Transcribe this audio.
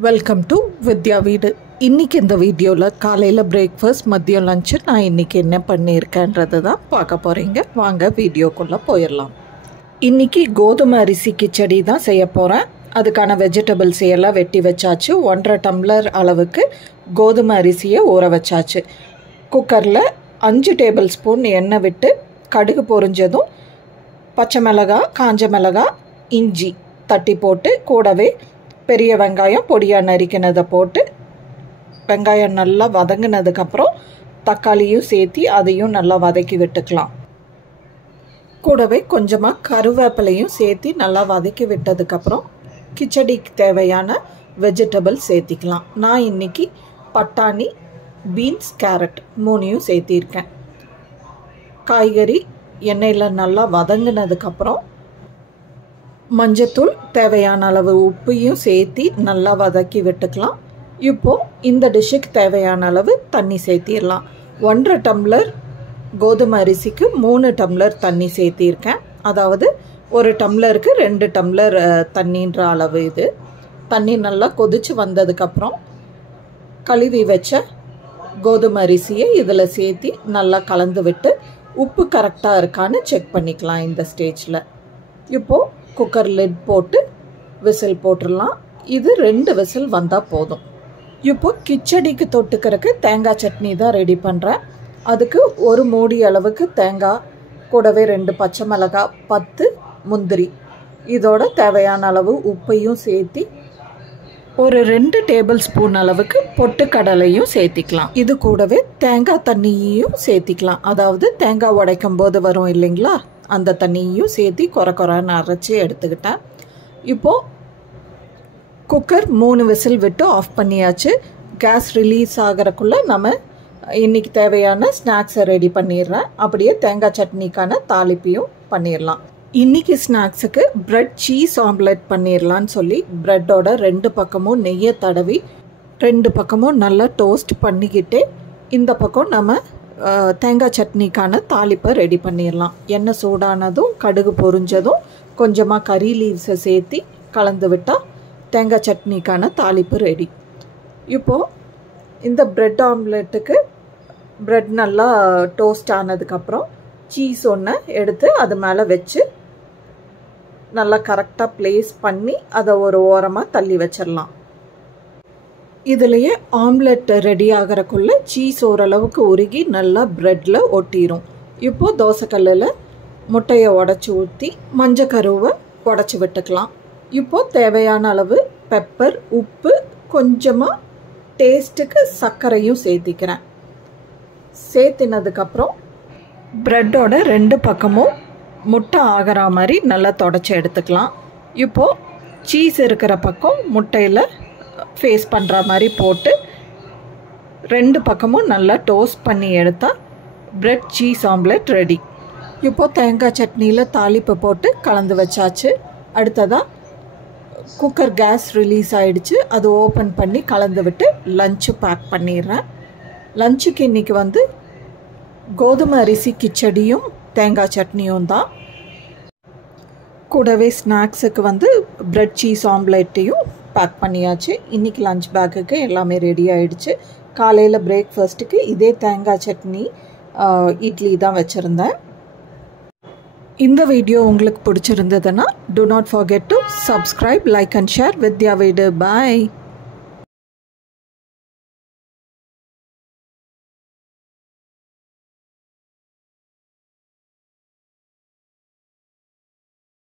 Welcome to வித்யா வீடு. இன்றைக்கி இந்த வீடியோவில் காலையில் பிரேக்ஃபாஸ்ட், மதியம் லஞ்சு நான் இன்றைக்கி என்ன பண்ணியிருக்கேன்றது தான் பார்க்க போகிறீங்க. வாங்க வீடியோக்குள்ளே போயிடலாம். இன்றைக்கி கோதுமை அரிசி கிச்சடி தான் செய்ய போகிறேன். அதுக்கான வெஜிடபிள்ஸ் எல்லாம் வெட்டி வச்சாச்சு. 1.5 டம்ளர் அளவுக்கு கோதுமை அரிசியை ஊற வச்சாச்சு. குக்கரில் 5 டேபிள் ஸ்பூன் எண்ணெய் விட்டு கடுகு பொரிஞ்சதும் பச்சை மிளகாய், காஞ்ச மிளகாய், இஞ்சி தட்டி போட்டு கூடவே பெரிய வெங்காயம் பொடியாக நறுக்கினதை போட்டு வெங்காயம் நல்லா வதங்கினதுக்கப்புறம் தக்காளியும் சேர்த்து அதையும் நல்லா வதக்கி விட்டுக்கலாம். கூடவே கொஞ்சமாக கருவேப்பிலையும் சேர்த்து நல்லா வதக்கி விட்டதுக்கப்புறம் கிச்சடிக்கு தேவையான வெஜிடபிள் சேர்த்திக்கலாம். நான் இன்றைக்கி பட்டாணி, பீன்ஸ், கேரட் 3யும் சேர்த்திருக்கேன். காய்கறி எண்ணெயில் நல்லா வதங்கினதுக்கப்புறம் மஞ்சத்தூள், தேவையான அளவு உப்பையும் சேர்த்து நல்லா வதக்கி விட்டுக்கலாம். இப்போது இந்த டிஷ்ஷுக்கு தேவையான அளவு தண்ணி சேர்த்திடலாம். 1.5 டம்ளர் கோதுமை அரிசிக்கு 3 டம்ளர் தண்ணி சேர்த்திருக்கேன். அதாவது 1 டம்ளருக்கு 2 டம்ளர் தண்ணின்ற அளவு இது. தண்ணி நல்லா கொதித்து வந்ததுக்கப்புறம் கழுவி வச்ச கோதுமை அரிசியை இதில் சேர்த்து நல்லா கலந்து விட்டு உப்பு கரெக்டாக இருக்கான்னு செக் பண்ணிக்கலாம். இந்த ஸ்டேஜில் இப்போது குக்கர் லிட் போட்டு விசில் போட்டுடலாம். இது 2 விசில் வந்தால் போதும். இப்போது கிச்சடிக்கு தொட்டுக்கிறதுக்கு தேங்காய் சட்னி தான் ரெடி பண்ணுறேன். அதுக்கு ஒரு மூடி அளவுக்கு தேங்காய், கூடவே 2 பச்சை மிளகாய், 10 முந்திரி, இதோட தேவையான அளவு உப்பையும் சேர்த்து ஒரு 2 டேபிள் ஸ்பூன் அளவுக்கு பொட்டுக்கடலையும் சேர்த்திக்கலாம். இது கூடவே தேங்காய் தண்ணியையும் சேர்த்திக்கலாம். அதாவது தேங்காய் உடைக்கும் போது வரும் இல்லைங்களா, அந்த தண்ணியையும் சேர்த்து குறைன்னு அரைச்சி எடுத்துக்கிட்டேன். இப்போது குக்கர் 3 விசில் விட்டு ஆஃப் பண்ணியாச்சு. கேஸ் ரிலீஸ் ஆகிறக்குள்ளே நம்ம இன்றைக்கி தேவையான ஸ்நாக்ஸை ரெடி பண்ணிடுறேன். அப்படியே தேங்காய் சட்னிக்கான தாளிப்பையும் பண்ணிடலாம். இன்றைக்கி ஸ்நாக்ஸுக்கு ப்ரெட் சீஸ் ஆம்லெட் பண்ணிடலான்னு சொல்லி ப்ரெட்டோட 2 பக்கமும் நெய்யை தடவி 2 பக்கமும் நல்லா டோஸ்ட் பண்ணிக்கிட்டே இந்த பக்கம் நம்ம தேங்காய் சட்னிக்கான தாளிப்பை ரெடி பண்ணிடலாம். எண்ணெய் சூடானதும் கடுகு பொரிஞ்சதும் கொஞ்சமாக கறி லீவ்ஸை சேர்த்து கலந்து விட்டால் தேங்காய் சட்னிக்கான தாளிப்பு ரெடி. இப்போது இந்த ப்ரெட் ஆம்லெட்டுக்கு ப்ரெட் நல்லா டோஸ்ட் ஆனதுக்கப்புறம் சீஸ் ஒன்று எடுத்து அது மேலே வச்சு நல்லா கரெக்டாக ப்ளேஸ் பண்ணி அதை ஒரு ஓரமாக தள்ளி வச்சிடலாம். இதுலேயே ஆம்லெட் ரெடி ஆகிறக்குள்ளே சீஸ் ஓரளவுக்கு உருகி நல்லா ப்ரெட்டில் ஒட்டிடும். இப்போது தோசைக்கல்லில் முட்டையை உடச்சி ஊற்றி மஞ்சக்கருவை உடச்சி விட்டுக்கலாம். இப்போது தேவையான அளவு பெப்பர், உப்பு, கொஞ்சமாக டேஸ்ட்டுக்கு சர்க்கரையும் சேர்த்திக்கிறேன். சேர்த்தினதுக்கப்புறம் ப்ரெட்டோட 2 பக்கமும் முட்டை ஆகிற மாதிரி நல்லா தொடச்சி எடுத்துக்கலாம். இப்போது சீஸ் இருக்கிற பக்கம் முட்டையில் ஃபேஸ் பண்ணுற மாதிரி போட்டு 2 பக்கமும் நல்லா டோஸ்ட் பண்ணி எடுத்தால் ப்ரெட் சீஸ் ஆம்லெட் ரெடி. இப்போது தேங்காய் சட்னியில் தாளிப்பு போட்டு கலந்து வச்சாச்சு. அடுத்ததாக குக்கர் கேஸ் ரிலீஸ் ஆகிடுச்சு. அது ஓப்பன் பண்ணி கலந்து விட்டு லஞ்சு பேக் பண்ணிடுறேன். லஞ்சுக்கு இன்றைக்கி கோதுமை அரிசி கிச்சடியும் தேங்காய் சட்னியும் தான். கூடவே ஸ்நாக்ஸுக்கு ப்ரெட் சீஸ் ஆம்லெட்டையும் பேக் பண்ணியாச்சு. இன்றைக்கி லஞ்ச் பேக்குக்கு எல்லாமே ரெடி ஆகிடுச்சு. காலையில் பிரேக்ஃபாஸ்ட்டுக்கு இதே தேங்காய் சட்னி, இட்லி தான் வச்சுருந்தேன். இந்த வீடியோ உங்களுக்கு பிடிச்சிருந்ததுன்னா do not forget to subscribe, like and share வித்யா வீடு. பாய்.